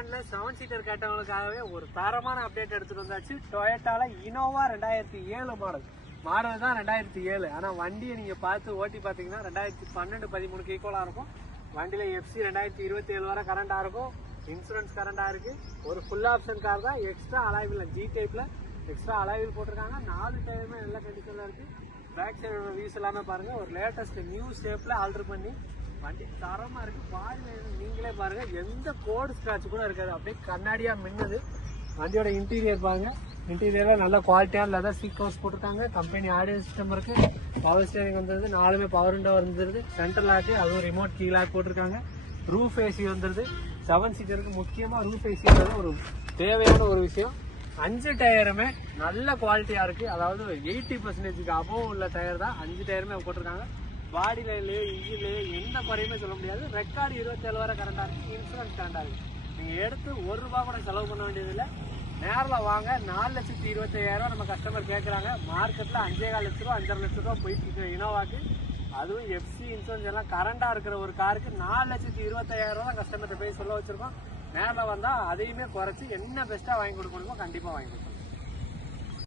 பிராண்ட்ல 7 சீட்டர் கேட்டவங்களுக்காகவே ஒரு தரமான அப்டேட் எடுத்துட்டு வந்தாச்சு. டொயோட்டால இனோவா 2007 மாடல் தான் 2007. ஆனா வண்டியை நீங்க பார்த்து ஓட்டி பாத்தீங்கன்னா 2012-13 ஈக்குவலா இருக்கும். வண்டியில FC 2027 வரை கரண்டா இருக்கும். இன்சூரன்ஸ் கரண்டா இருக்கு. ஒரு ஃபுல் ஆப்ஷன் கார் தான். எக்ஸ்ட்ரா அலாய்வில் G டைப்ல எக்ஸ்ட்ரா அலாய்வில் போட்டிருக்காங்க. 4 டயருமே நல்ல கண்டிஷன்ல இருக்கு. பேக் சைடோட வியூஸ் எல்லாமே பாருங்க. ஒரு லேட்டஸ்ட் நியூ ஷேப்ல ஆல்டர் பண்ணி வண்டி தரமா இருக்கு. பாருங்க, நீங்களே பாருங்க, எந்த கோடு ஸ்கிராட்ச் கூட இருக்காது. அப்படியே கண்ணாடியா மின்னுது. வண்டியோட இன்டீரியர் பாருங்க. இன்டீரியர்ல நல்ல குவாலிட்டியான லெதர் சீட் கவர்ஸ் போட்டிருக்காங்க. கம்பெனி ஆடியோ சிஸ்டம் இருக்கு. பவர் ஸ்டேரிங் வந்துருது. 4மே பவர் விண்டோ வந்துருது. சென்ட்ரல் லாக், அதுவும் ரிமோட் கீ லாக் போட்டிருக்காங்க. ரூஃப் ஏசி வந்துருது. 7 சீட்டருக்கு முக்கியமா ரூஃப் ஏசின்றது ஒரு தேவையான ஒரு விஷயம். 5 டயருமே நல்ல குவாலிட்டியா இருக்கு. அதாவது 80% அபோவ் உள்ள டயர் தான் 5 டயருமே போட்டிருக்காங்க. பாடி லைன்லயோ இன்ஜின்லயோ எந்த குறையுமே சொல்ல முடியாது. ரெக்கார்டு 27 வரை கரண்டா இருக்கு. இன்சூரன்ஸ் கரண்டா இருக்கு. நீங்க எடுத்து ₹1 கூட செலவு பண்ண வேண்டியதில்லை. நேரில் வாங்க. 4,25,000 நம்ம கஸ்டமர் கேட்குறாங்க. மார்க்கெட்டில் 5,4 லட்ச ரூபா 5,5 லட்ச ரூபா போயிட்டு இருக்கு இனோவாக்கு. அதுவும் FC இன்சூரன்ஸ் எல்லாம் கரண்டாக இருக்கிற ஒரு காருக்கு 4,25,000 தான் கஸ்டமர்கிட்ட போய் சொல்ல வச்சிருக்கோம். நேரில் வந்தால் அதையுமே குறைச்சி என்ன பெஸ்ட்டாக வாங்கி கொடுக்கணுமோ கண்டிப்பாக வாங்கி கொடுக்கணும்.